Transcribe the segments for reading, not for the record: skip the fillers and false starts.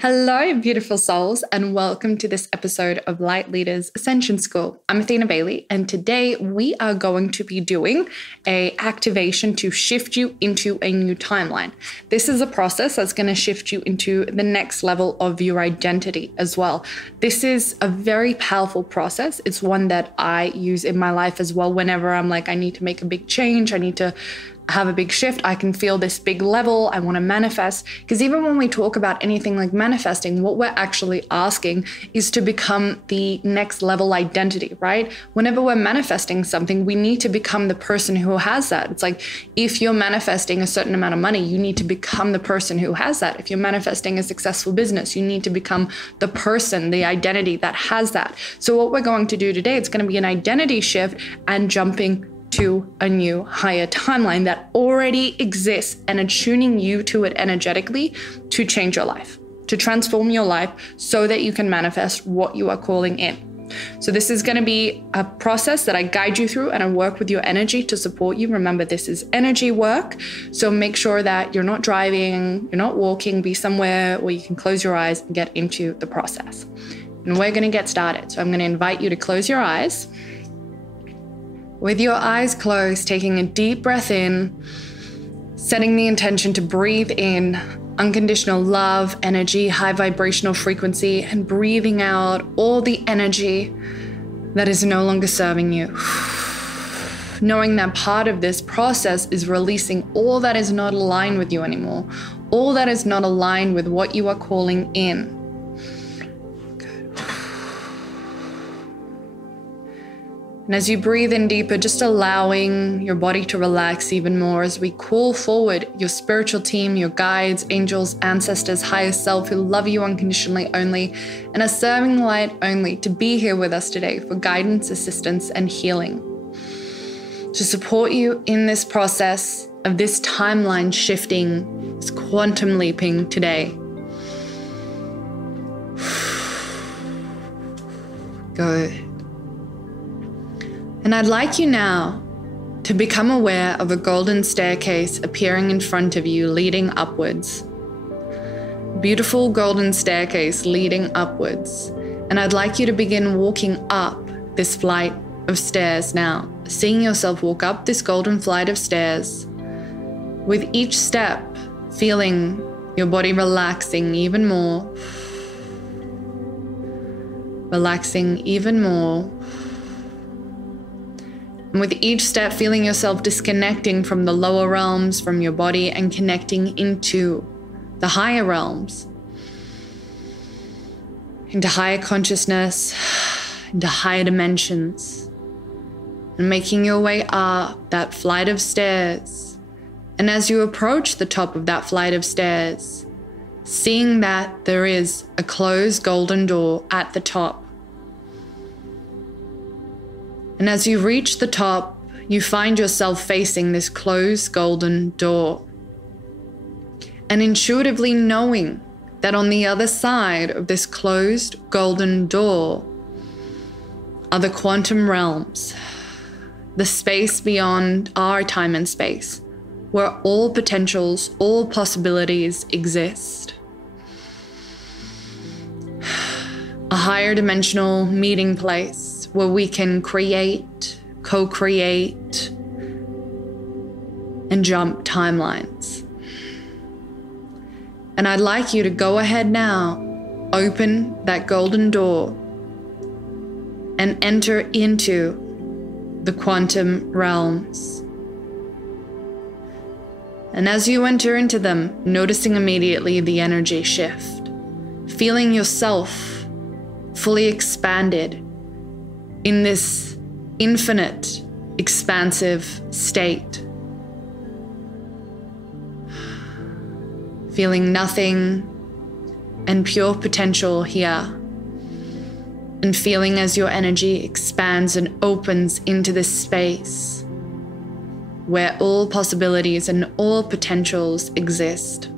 Hello, beautiful souls, and welcome to this episode of Light Leaders Ascension School. I'm Athena Bailey, and today we are going to be doing an activation to shift you into a new timeline. This is a process that's going to shift you into the next level of your identity as well. This is a very powerful process. It's one that I use in my life as well. Whenever I'm like, I need to make a big change, I need to have a big shift, I can feel this big level, I want to manifest. Because even when we talk about anything like manifesting, what we're actually asking is to become the next level identity, right? Whenever we're manifesting something, we need to become the person who has that. It's like, if you're manifesting a certain amount of money, you need to become the person who has that. If you're manifesting a successful business, you need to become the person, the identity that has that. So what we're going to do today, it's going to be an identity shift and jumping to a new higher timeline that already exists and attuning you to it energetically to change your life, to transform your life so that you can manifest what you are calling in. So this is going to be a process that I guide you through and I work with your energy to support you. Remember, this is energy work. So make sure that you're not driving, you're not walking, be somewhere where you can close your eyes and get into the process. And we're going to get started. So I'm going to invite you to close your eyes. With your eyes closed, taking a deep breath in, setting the intention to breathe in unconditional love, energy, high vibrational frequency, and breathing out all the energy that is no longer serving you. Knowing that part of this process is releasing all that is not aligned with you anymore, all that is not aligned with what you are calling in. And as you breathe in deeper, just allowing your body to relax even more as we call forward your spiritual team, your guides, angels, ancestors, higher self who love you unconditionally only and are serving light only to be here with us today for guidance, assistance, and healing. To support you in this process of this timeline shifting, this quantum leaping today. Good. And I'd like you now to become aware of a golden staircase appearing in front of you, leading upwards. Beautiful golden staircase leading upwards. And I'd like you to begin walking up this flight of stairs now, seeing yourself walk up this golden flight of stairs. With each step, feeling your body relaxing even more. Relaxing even more. And with each step, feeling yourself disconnecting from the lower realms, from your body, and connecting into the higher realms, into higher consciousness, into higher dimensions, and making your way up that flight of stairs. And as you approach the top of that flight of stairs, seeing that there is a closed golden door at the top. And as you reach the top, you find yourself facing this closed golden door. And intuitively knowing that on the other side of this closed golden door are the quantum realms, the space beyond our time and space, where all potentials, all possibilities exist. A higher dimensional meeting place where we can create, co-create, and jump timelines. And I'd like you to go ahead now, open that golden door, and enter into the quantum realms. And as you enter into them, noticing immediately the energy shift, feeling yourself fully expanded in this infinite, expansive state. Feeling nothing and pure potential here. And feeling as your energy expands and opens into this space where all possibilities and all potentials exist.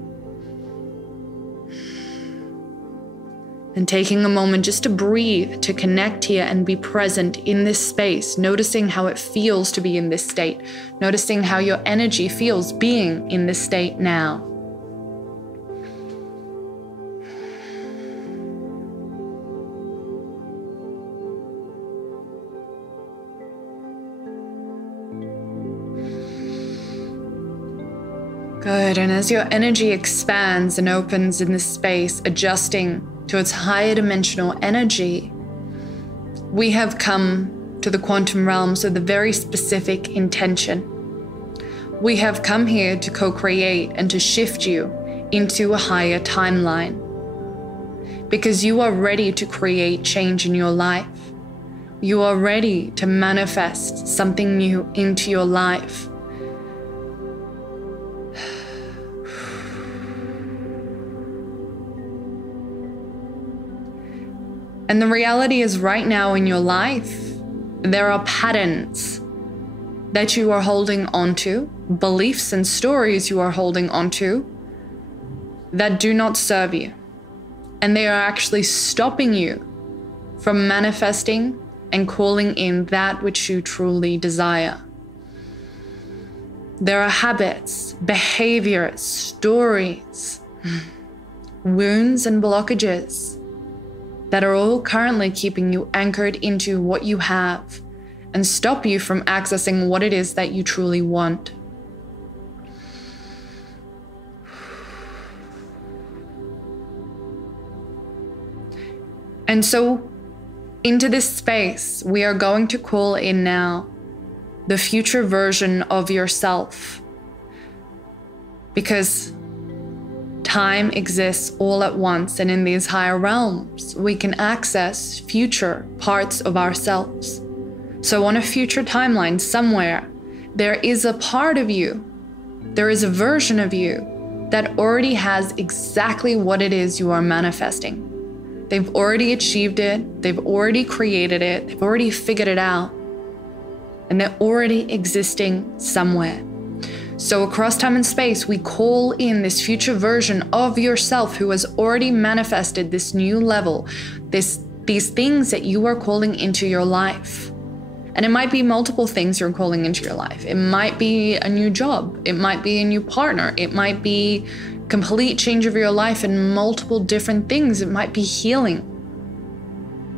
And taking a moment just to breathe, to connect here and be present in this space, noticing how it feels to be in this state, noticing how your energy feels being in this state now. Good. And as your energy expands and opens in this space, adjusting to its higher dimensional energy, we have come to the quantum realms with a very specific intention. We have come here to co-create and to shift you into a higher timeline, because you are ready to create change in your life. You are ready to manifest something new into your life. And the reality is, right now in your life, there are patterns that you are holding onto, beliefs and stories you are holding onto that do not serve you. And they are actually stopping you from manifesting and calling in that which you truly desire. There are habits, behaviors, stories, wounds and blockages that are all currently keeping you anchored into what you have and stop you from accessing what it is that you truly want. And so, into this space, we are going to call in now the future version of yourself, because time exists all at once, and in these higher realms, we can access future parts of ourselves. So on a future timeline somewhere, there is a part of you, there is a version of you that already has exactly what it is you are manifesting. They've already achieved it, they've already created it, they've already figured it out, and they're already existing somewhere. So across time and space, we call in this future version of yourself who has already manifested this new level, these things that you are calling into your life. And it might be multiple things you're calling into your life. It might be a new job. It might be a new partner. It might be complete change of your life and multiple different things. It might be healing.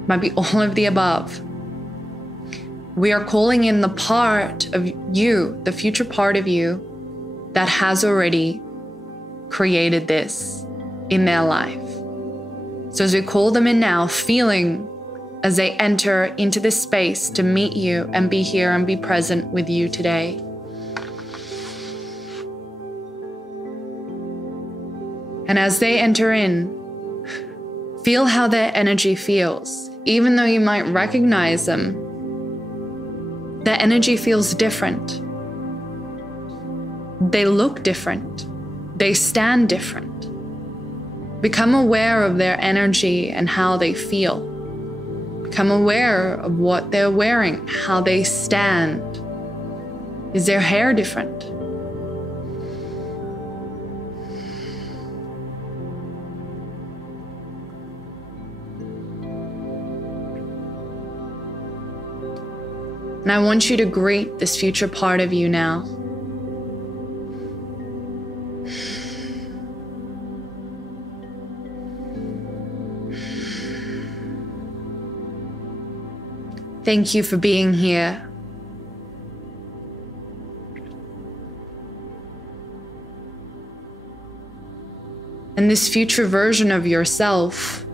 It might be all of the above. We are calling in the part of you, the future part of you, that has already created this in their life. So as we call them in now, feeling as they enter into this space to meet you and be here and be present with you today. And as they enter in, feel how their energy feels. Even though you might recognize them, their energy feels different. They look different. They stand different. Become aware of their energy and how they feel. Become aware of what they're wearing, how they stand. Is their hair different? And I want you to greet this future part of you now. Thank you for being here. And this future version of yourself,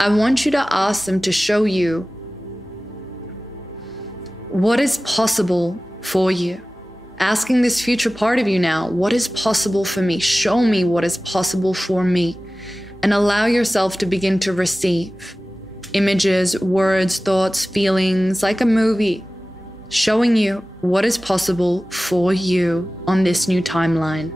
I want you to ask them to show you what is possible for you. Asking this future part of you now, what is possible for me? Show me what is possible for me. And allow yourself to begin to receive images, words, thoughts, feelings, like a movie, showing you what is possible for you on this new timeline.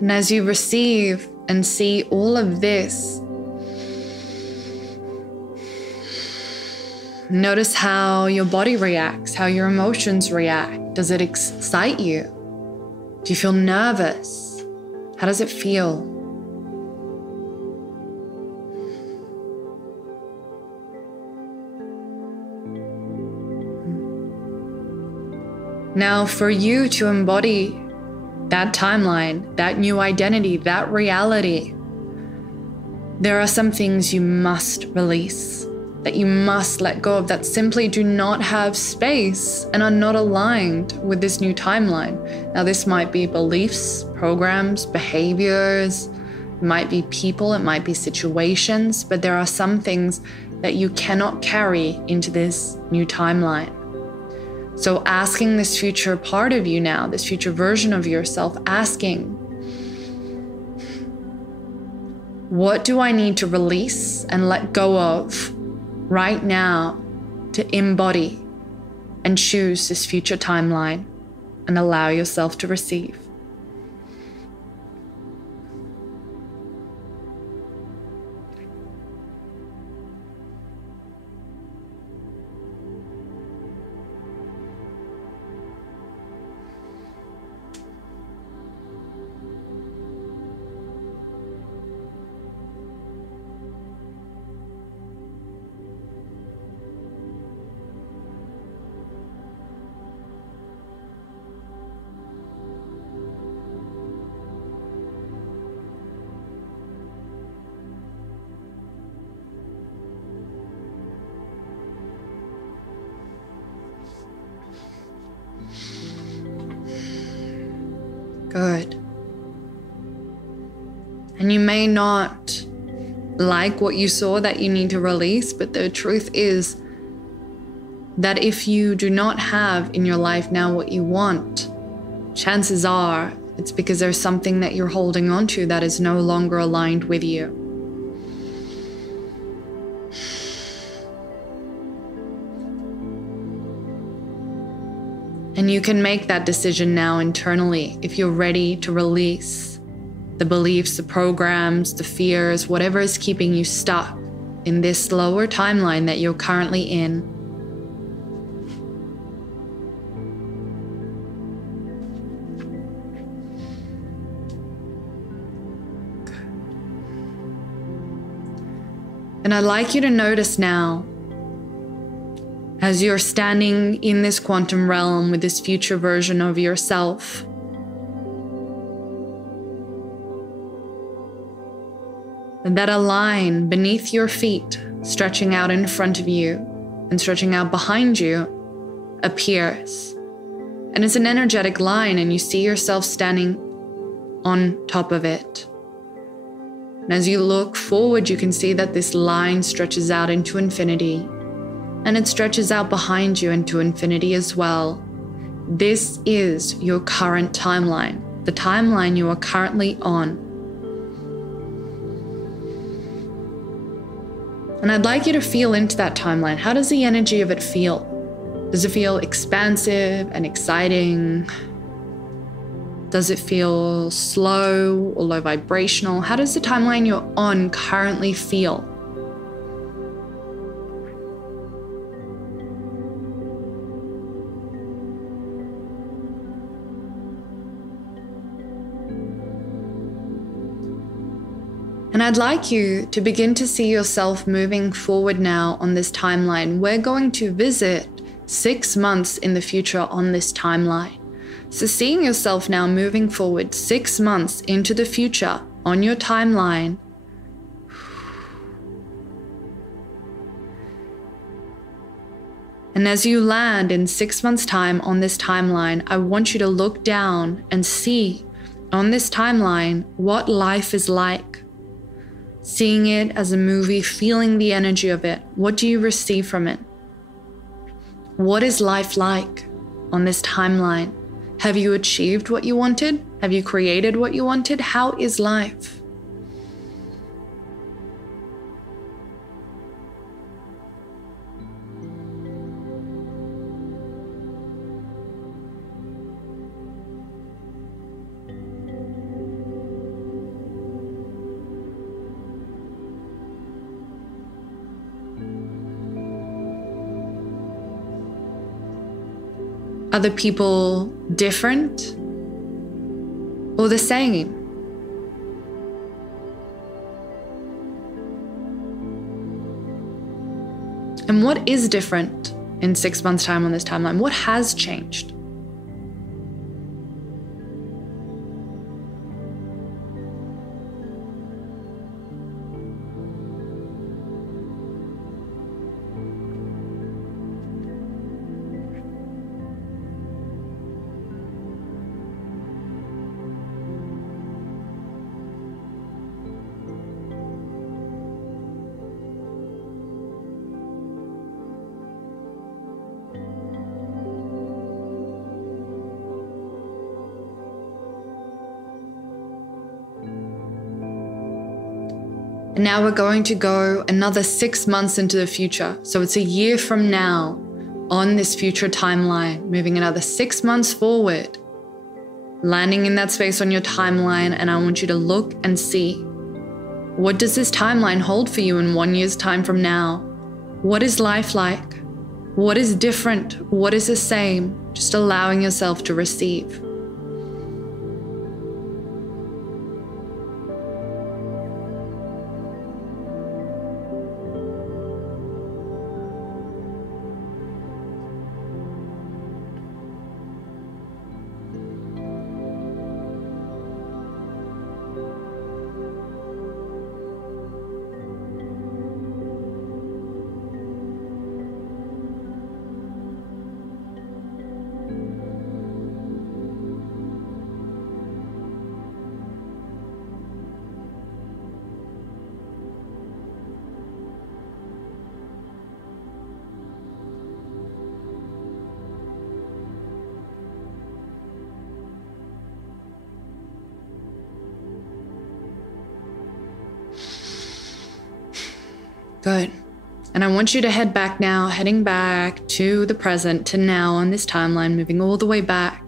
And as you receive and see all of this, notice how your body reacts, how your emotions react. Does it excite you? Do you feel nervous? How does it feel? Now, for you to embody that timeline, that new identity, that reality, there are some things you must release, that you must let go of, that simply do not have space and are not aligned with this new timeline. Now, this might be beliefs, programs, behaviors, it might be people, it might be situations, but there are some things that you cannot carry into this new timeline. So asking this future part of you now, this future version of yourself, asking, what do I need to release and let go of right now to embody and choose this future timeline and allow yourself to receive? Good. And you may not like what you saw that you need to release, but the truth is that if you do not have in your life now what you want, chances are it's because there's something that you're holding on to that is no longer aligned with you. And you can make that decision now internally if you're ready to release the beliefs, the programs, the fears, whatever is keeping you stuck in this lower timeline that you're currently in. And I'd like you to notice now, as you're standing in this quantum realm with this future version of yourself, that a line beneath your feet, stretching out in front of you and stretching out behind you, appears. And it's an energetic line, and you see yourself standing on top of it. And as you look forward, you can see that this line stretches out into infinity. And it stretches out behind you into infinity as well. This is your current timeline, the timeline you are currently on. And I'd like you to feel into that timeline. How does the energy of it feel? Does it feel expansive and exciting? Does it feel slow or low vibrational? How does the timeline you're on currently feel? And I'd like you to begin to see yourself moving forward now on this timeline. We're going to visit 6 months in the future on this timeline. So seeing yourself now moving forward 6 months into the future on your timeline. And as you land in 6 months' time on this timeline, I want you to look down and see on this timeline what life is like. Seeing it as a movie, feeling the energy of it. What do you receive from it? What is life like on this timeline? Have you achieved what you wanted? Have you created what you wanted? How is life? Are the people different or the same? And what is different in 6 months' time on this timeline? What has changed? And now we're going to go another 6 months into the future. So it's a year from now on this future timeline, moving another 6 months forward, landing in that space on your timeline. And I want you to look and see, what does this timeline hold for you in 1 year's time from now? What is life like? What is different? What is the same? Just allowing yourself to receive. Good. And I want you to head back now, heading back to the present, to now on this timeline, moving all the way back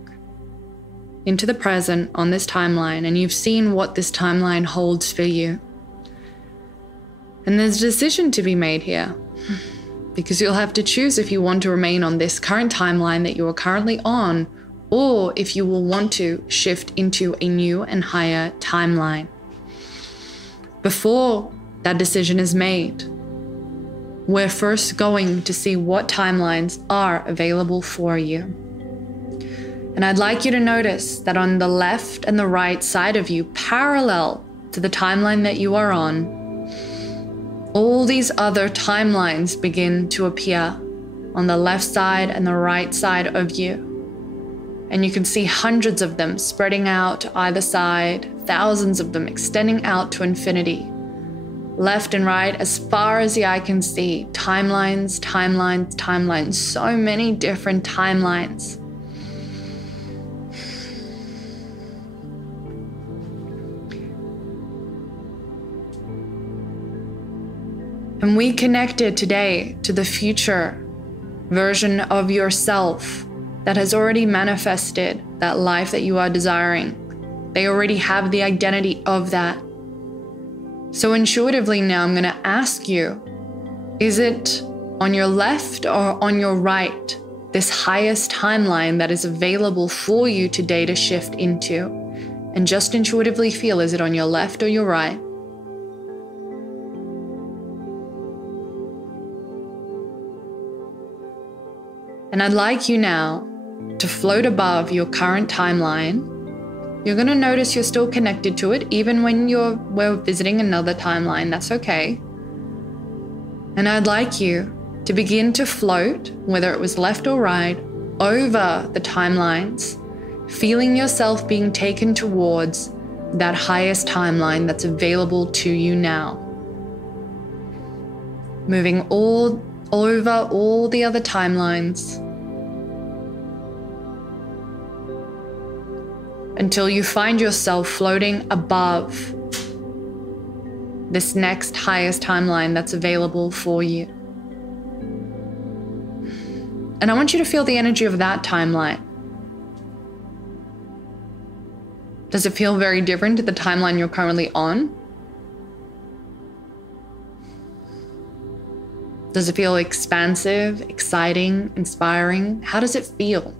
into the present on this timeline. And you've seen what this timeline holds for you. And there's a decision to be made here, because you'll have to choose if you want to remain on this current timeline that you are currently on, or if you will want to shift into a new and higher timeline. Before that decision is made, we're first going to see what timelines are available for you. And I'd like you to notice that on the left and the right side of you, parallel to the timeline that you are on, all these other timelines begin to appear on the left side and the right side of you. And you can see hundreds of them spreading out to either side, thousands of them extending out to infinity. Left and right, as far as the eye can see, timelines, timelines, timelines, so many different timelines. And we connected today to the future version of yourself that has already manifested that life that you are desiring. They already have the identity of that. So intuitively now I'm going to ask you, is it on your left or on your right, this highest timeline that is available for you today to shift into? And just intuitively feel, is it on your left or your right? And I'd like you now to float above your current timeline. You're going to notice you're still connected to it, even when we're visiting another timeline. That's okay. And I'd like you to begin to float, whether it was left or right, over the timelines, feeling yourself being taken towards that highest timeline that's available to you now. Moving all over all the other timelines, until you find yourself floating above this next highest timeline that's available for you. And I want you to feel the energy of that timeline. Does it feel very different to the timeline you're currently on? Does it feel expansive, exciting, inspiring? How does it feel?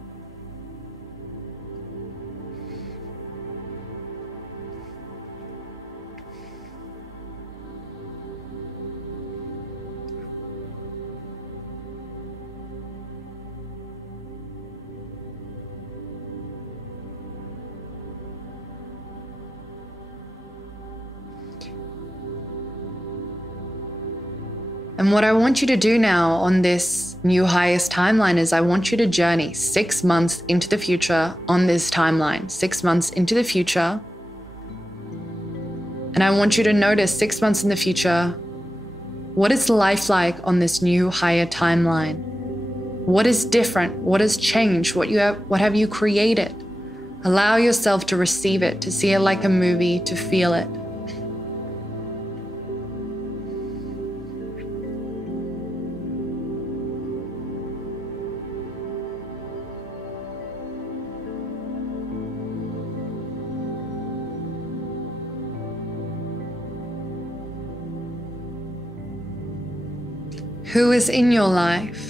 And what I want you to do now on this new highest timeline is I want you to journey 6 months into the future on this timeline, 6 months into the future. And I want you to notice 6 months in the future, what is life like on this new higher timeline? What is different? What has changed? What have you created? Allow yourself to receive it, to see it like a movie, to feel it. Who is in your life?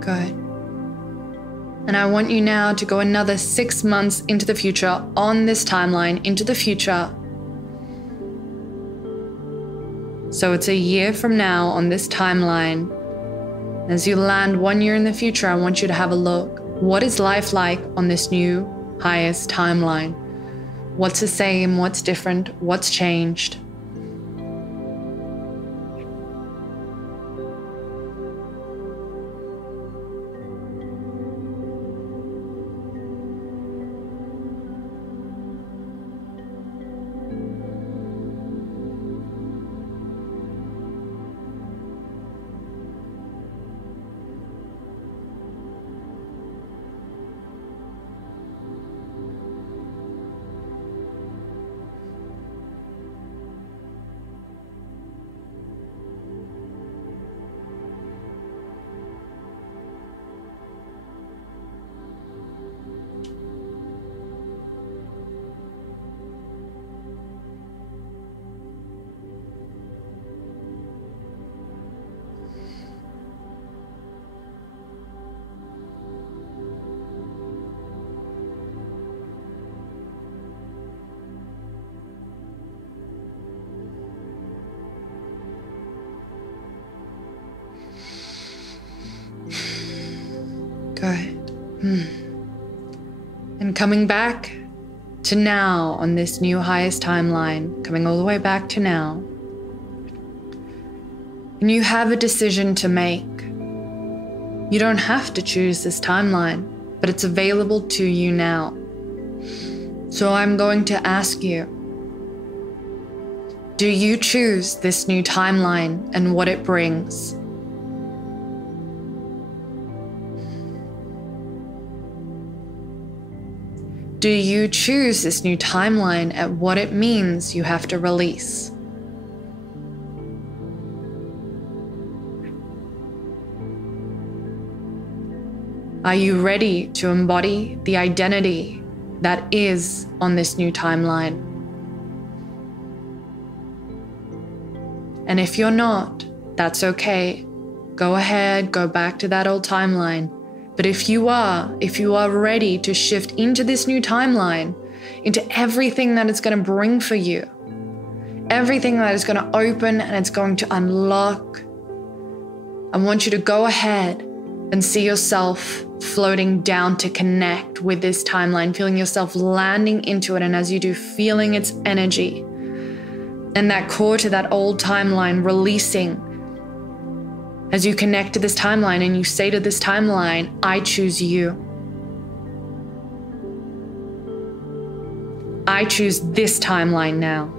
Good. And I want you now to go another 6 months into the future on this timeline, into the future. So it's a year from now on this timeline. As you land 1 year in the future, I want you to have a look. What is life like on this new highest timeline? What's the same? What's different? What's changed? Good. And coming back to now on this new highest timeline, coming all the way back to now. And you have a decision to make. You don't have to choose this timeline, but it's available to you now. So I'm going to ask you, do you choose this new timeline and what it brings? Do you choose this new timeline at what it means you have to release? Are you ready to embody the identity that is on this new timeline? And if you're not, that's okay. Go ahead, go back to that old timeline. But if you are ready to shift into this new timeline, into everything that it's going to bring for you, everything that is going to open and it's going to unlock, I want you to go ahead and see yourself floating down to connect with this timeline, feeling yourself landing into it. And as you do, feeling its energy and that core to that old timeline releasing. As you connect to this timeline and you say to this timeline, I choose you. I choose this timeline now.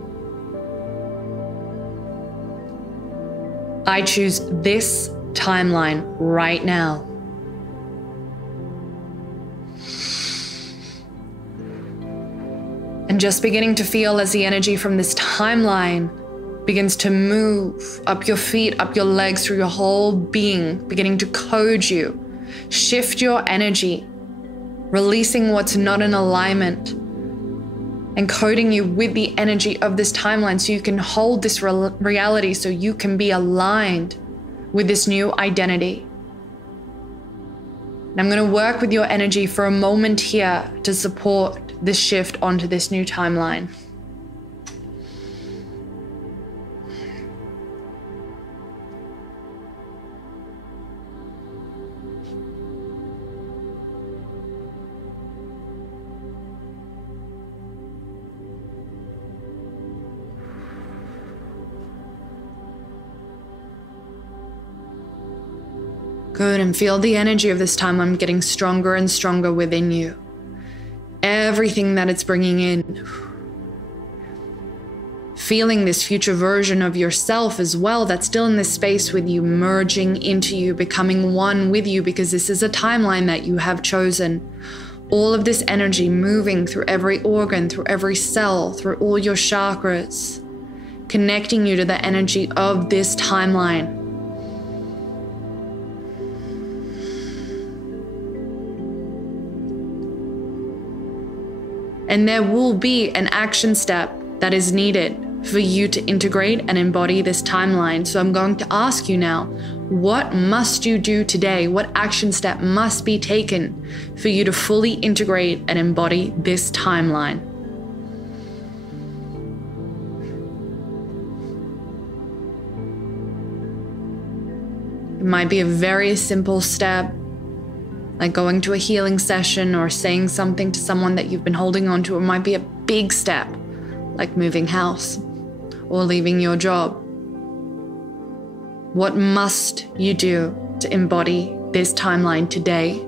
I choose this timeline right now. And just beginning to feel as the energy from this timeline begins to move up your feet, up your legs, through your whole being, beginning to code you, shift your energy, releasing what's not in alignment, and coding you with the energy of this timeline so you can hold this reality, so you can be aligned with this new identity. And I'm going to work with your energy for a moment here to support this shift onto this new timeline. Good, and feel the energy of this timeline getting stronger and stronger within you. Everything that it's bringing in. Feeling this future version of yourself as well that's still in this space with you, merging into you, becoming one with you, because this is a timeline that you have chosen. All of this energy moving through every organ, through every cell, through all your chakras, connecting you to the energy of this timeline. And there will be an action step that is needed for you to integrate and embody this timeline. So I'm going to ask you now, what must you do today? What action step must be taken for you to fully integrate and embody this timeline? It might be a very simple step, like going to a healing session or saying something to someone that you've been holding on to. It might be a big step, like moving house or leaving your job. What must you do to embody this timeline today?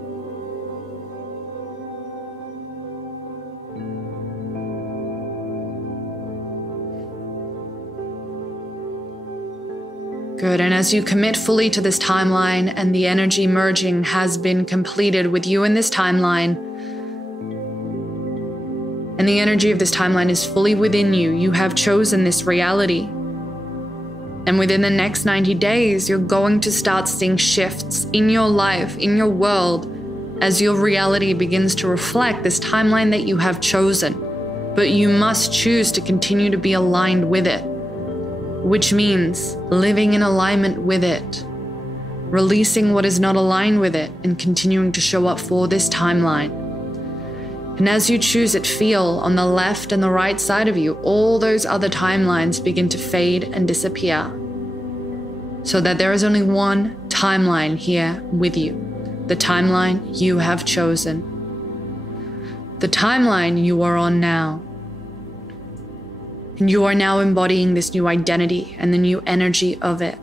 Good, and as you commit fully to this timeline and the energy merging has been completed with you in this timeline, and the energy of this timeline is fully within you, you have chosen this reality. And within the next 90 days, you're going to start seeing shifts in your life, in your world, as your reality begins to reflect this timeline that you have chosen. But you must choose to continue to be aligned with it, which means living in alignment with it, releasing what is not aligned with it, and continuing to show up for this timeline. And as you choose it, feel on the left and the right side of you, all those other timelines begin to fade and disappear, so that there is only one timeline here with you, the timeline you have chosen, the timeline you are on now. And you are now embodying this new identity and the new energy of it.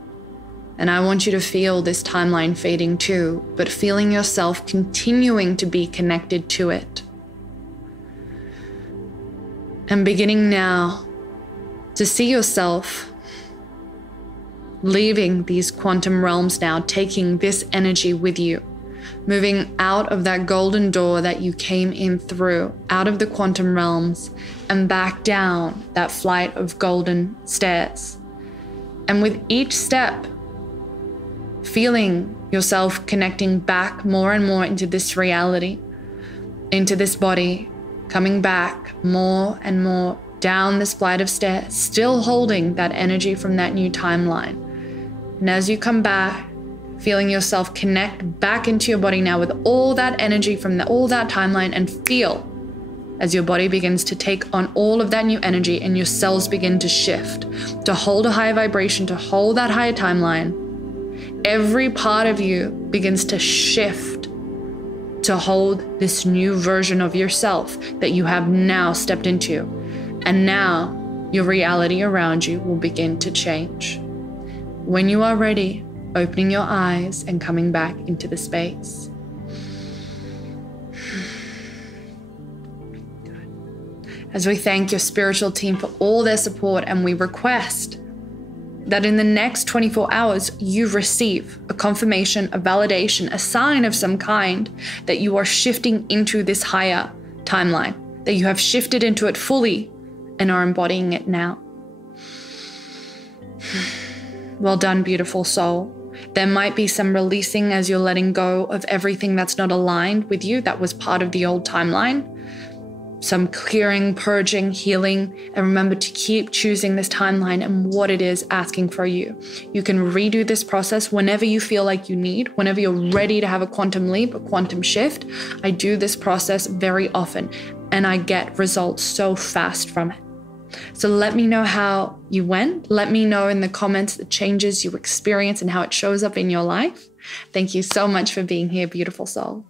And I want you to feel this timeline fading too, but feeling yourself continuing to be connected to it. And beginning now to see yourself leaving these quantum realms now, taking this energy with you, moving out of that golden door that you came in through, out of the quantum realms, and back down that flight of golden stairs. And with each step, feeling yourself connecting back more and more into this reality, into this body, coming back more and more down this flight of stairs, still holding that energy from that new timeline. And as you come back, feeling yourself connect back into your body now with all that energy from all that timeline, and feel as your body begins to take on all of that new energy and your cells begin to shift, to hold a higher vibration, to hold that higher timeline. Every part of you begins to shift to hold this new version of yourself that you have now stepped into. And now your reality around you will begin to change. When you are ready, opening your eyes and coming back into the space. As we thank your spiritual team for all their support, and we request that in the next 24 hours, you receive a confirmation, a validation, a sign of some kind that you are shifting into this higher timeline, that you have shifted into it fully and are embodying it now. Well done, beautiful soul. There might be some releasing as you're letting go of everything that's not aligned with you that was part of the old timeline. Some clearing, purging, healing, and remember to keep choosing this timeline and what it is asking for you. You can redo this process whenever you feel like you need, whenever you're ready to have a quantum leap, a quantum shift. I do this process very often and I get results so fast from it. So let me know how you went. Let me know in the comments the changes you experience and how it shows up in your life. Thank you so much for being here, beautiful soul.